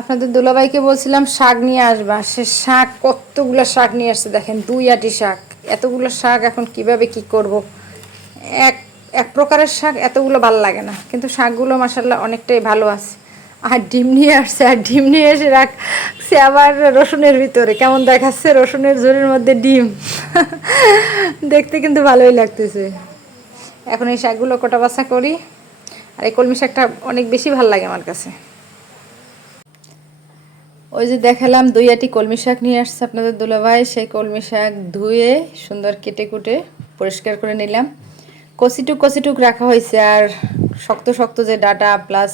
আপনাদের দুলাভাইকে বলছিলাম শাক নিয়ে আসবা। সে শাক কতগুলো শাক নিয়ে আসছে দেখেন, দুই আটি শাক। এতগুলো শাক এখন কীভাবে কি করব? এক এক প্রকারের শাক এতগুলো ভালো লাগে না, কিন্তু শাকগুলো মাসাল্লাহ অনেকটাই ভালো আছে। আর ডিম নিয়ে আসছে, আর ডিম নিয়ে এসে রাখছে আবার রসুনের ভিতরে। কেমন দেখাচ্ছে রসুনের জোরের মধ্যে ডিম। দেখতে কিন্তু ভালোই লাগতেছে। এখন এই শাকগুলো কোটা বাছা করি। আর এই কলমি শাকটা অনেক বেশি ভালো লাগে আমার কাছে। ওই যে দেখালাম দুই আটি কলমি শাক নিয়ে আসছে আপনাদের দুলাভাই। সেই কলমি শাক ধুয়ে সুন্দর কেটে কুটে পরিষ্কার করে নিলাম। কষিটুক কষিটুক রাখা হয়েছে আর শক্ত শক্ত যে ডাটা প্লাস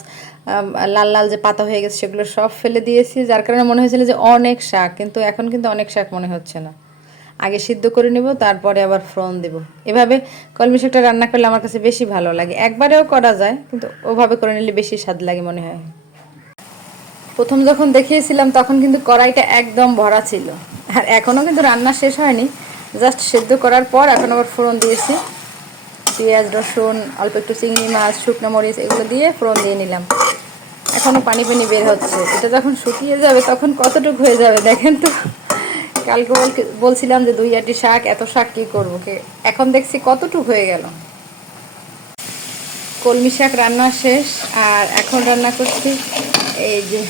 লাল লাল যে পাতা হয়ে গেছে সেগুলো সব ফেলে দিয়েছি। যার কারণে মনে হয়েছিল যে অনেক শাক, কিন্তু এখন কিন্তু অনেক শাক মনে হচ্ছে না। আগে সিদ্ধ করে নেব, তারপরে আবার ফ্রন দেব। এভাবে কলমি শাকটা রান্না করলে আমার কাছে বেশি ভালো লাগে। একবারেও করা যায়, কিন্তু ওভাবে করে নিলে বেশি স্বাদ লাগে মনে হয়। প্রথম যখন দেখিয়েছিলাম, তখন কিন্তু কড়াইটা একদম ভরা ছিল। আর এখনও কিন্তু রান্না শেষ হয়নি। জাস্ট সেদ্ধ করার পর এখন আবার ফোড়ন দিয়েছি। পেঁয়াজ, রসুন, অল্প একটু চিংড়ি মাছ, শুকনো মরিচ এগুলো দিয়ে ফোড়ন দিয়ে নিলাম। এখনও পানি পানি বের হচ্ছে। এটা যখন শুকিয়ে যাবে, তখন কতটুকু হয়ে যাবে দেখেন তো? কালকে বলছিলাম যে দুই আটি শাক, এত শাক কী করব? কে এখন দেখছি কতটুকু হয়ে গেল। কলমি শাক রান্না শেষ, আর এখন রান্না করছি এই যে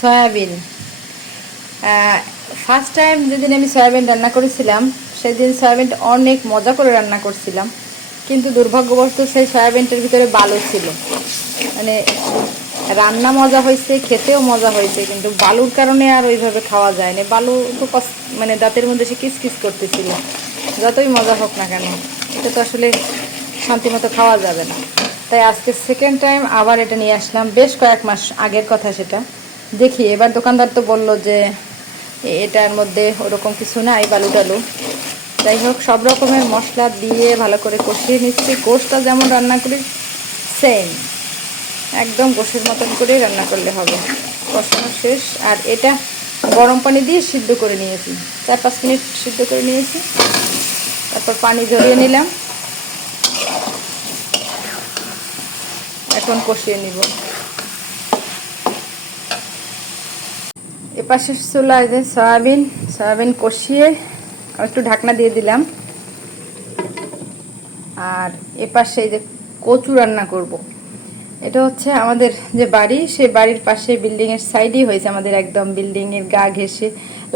সয়াবিন। ফার্স্ট টাইম যেদিন আমি সয়াবিন রান্না করেছিলাম, সেদিন সয়াবিনটা অনেক মজা করে রান্না করছিলাম। কিন্তু দুর্ভাগ্যবশত সেই সয়াবিনটার ভিতরে বালু ছিল। মানে রান্না মজা হয়েছে, খেতেও মজা হয়েছে, কিন্তু বালুর কারণে আর ওইভাবে খাওয়া যায়নি। বালু তো মানে দাঁতের মধ্যে সে কিসকিস করতেছিল। যতই মজা হোক না কেন, এটা তো আসলে শান্তিমতো খাওয়া যাবে না। তাই আজকে সেকেন্ড টাইম আবার এটা নিয়ে আসলাম। বেশ কয়েক মাস আগের কথা সেটা। দেখি, এবার দোকানদার তো বলল যে এটার মধ্যে ওরকম কিছু নাই বালু টালু যাই হোক, সব রকমের মশলা দিয়ে ভালো করে কষিয়ে নিচ্ছি। গোশটা যেমন রান্না করি সেম একদম গোশের মতন করে রান্না করলে হবে। কষানো শেষ। আর এটা গরম পানি দিয়ে সিদ্ধ করে নিয়েছি। চার পাঁচ মিনিট সিদ্ধ করে নিয়েছি। তারপর পানি ঝরিয়ে নিলাম। এখন কষিয়ে নিব। এপাশে চুলায় যে সয়াবিন সয়াবিন কষিয়ে একটু ঢাকনা দিয়ে দিলাম। আর এপাশে যে কচু রান্না করব। এটা হচ্ছে আমাদের যে বাড়ি সে বাড়ির পাশে বিল্ডিং এর সাইডেই হয়েছে আমাদের একদম বিল্ডিং এর গা ঘেসে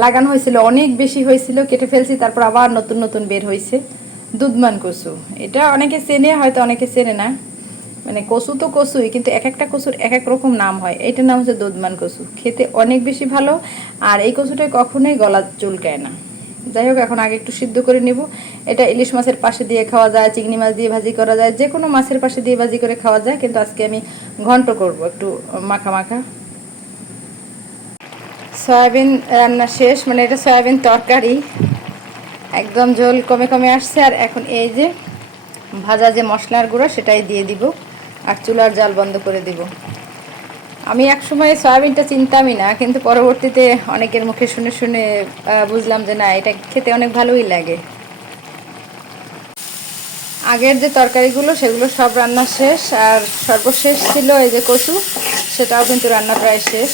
লাগানো হয়েছিল, অনেক বেশি হয়েছিল, কেটে ফেলছি, তারপর আবার নতুন নতুন বের হয়েছে। দুধমান কচু, এটা অনেকে চেনে, হয়তো অনেকে চেনে না। মানে কচু তো কচুই, কিন্তু এক একটা কচুর এক এক রকম নাম হয়। এটার নাম হচ্ছে দুধমান কচু। খেতে অনেক বেশি ভালো, আর এই কচুটা কখনোই গলা চুলকায় না। যাই হোক, এখন আগে একটু সিদ্ধ করে নেব। এটা ইলিশ মাছের পাশে দিয়ে খাওয়া যায়, চিংড়ি মাছ দিয়ে ভাজি করা যায়, যে কোনো মাছের পাশে দিয়ে ভাজি করে খাওয়া যায়, কিন্তু আজকে আমি ঘন্ট করব একটু মাখা মাখা। সয়াবিন রান্না শেষ মানে এটা সয়াবিন তরকারি। একদম ঝোল কমে কমে আসছে, আর এখন এই যে ভাজা যে মশলার গুঁড়ো, সেটাই দিয়ে দিব। আর চুলার জাল বন্ধ করে দিব। আমি একসময় সয়াবিনটা চিনতামই না, কিন্তু পরবর্তীতে অনেকের মুখে শুনে শুনে বুঝলাম যে না, এটা খেতে অনেক ভালোই লাগে। আগের যে তরকারিগুলো, সেগুলো সব রান্না শেষ, আর সর্বশেষ ছিল এই যে কচু, সেটাও কিন্তু রান্না প্রায় শেষ।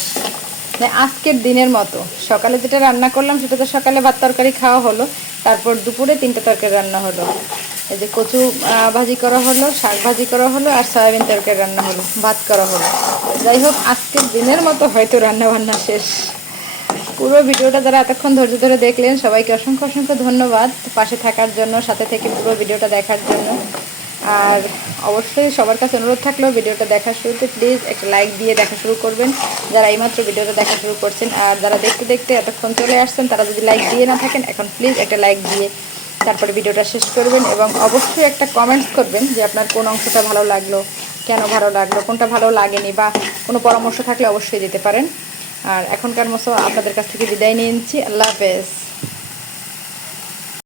মানে আজকের দিনের মতো। সকালে যেটা রান্না করলাম, সেটা তো সকালে ভাত তরকারি খাওয়া হলো, তারপর দুপুরে তিনটা তরকারি রান্না হলো। এই যে কচু ভাজি করা হলো, শাক ভাজি করা হলো, আর সয়াবিন তরকারি রান্না হলো, ভাত করা হলো। যাই হোক, আজকের দিনের মতো হয়তো রান্না বান্না শেষ। পুরো ভিডিওটা যারা এতক্ষণ ধৈর্য ধরে দেখলেন, সবাইকে অসংখ্য অসংখ্য ধন্যবাদ পাশে থাকার জন্য, সাথে থেকে পুরো ভিডিওটা দেখার জন্য। আর অবশ্যই সবার কাছে অনুরোধ থাকলেও ভিডিওটা দেখার শুরুতে প্লিজ একটা লাইক দিয়ে দেখা শুরু করবেন, যারা এইমাত্র ভিডিওটা দেখা শুরু করছেন। আর যারা দেখতে দেখতে এতক্ষণ চলে আসছেন, তারা যদি লাইক দিয়ে না থাকেন, এখন প্লিজ একটা লাইক দিয়ে তারপরে ভিডিওটা শেষ করবেন এবং অবশ্যই একটা কমেন্টস করবেন যে আপনার কোন অংশটা ভালো লাগল, কেন ভালো লাগল, কোনটা ভালো লাগেনি বা কোনো পরামর্শ থাকলে অবশ্যই দিতে পারেন। আর এখনকার মতো আপনাদের কাছ থেকে বিদায় নিয়ে নিচ্ছি। আল্লাহ হাফেজ।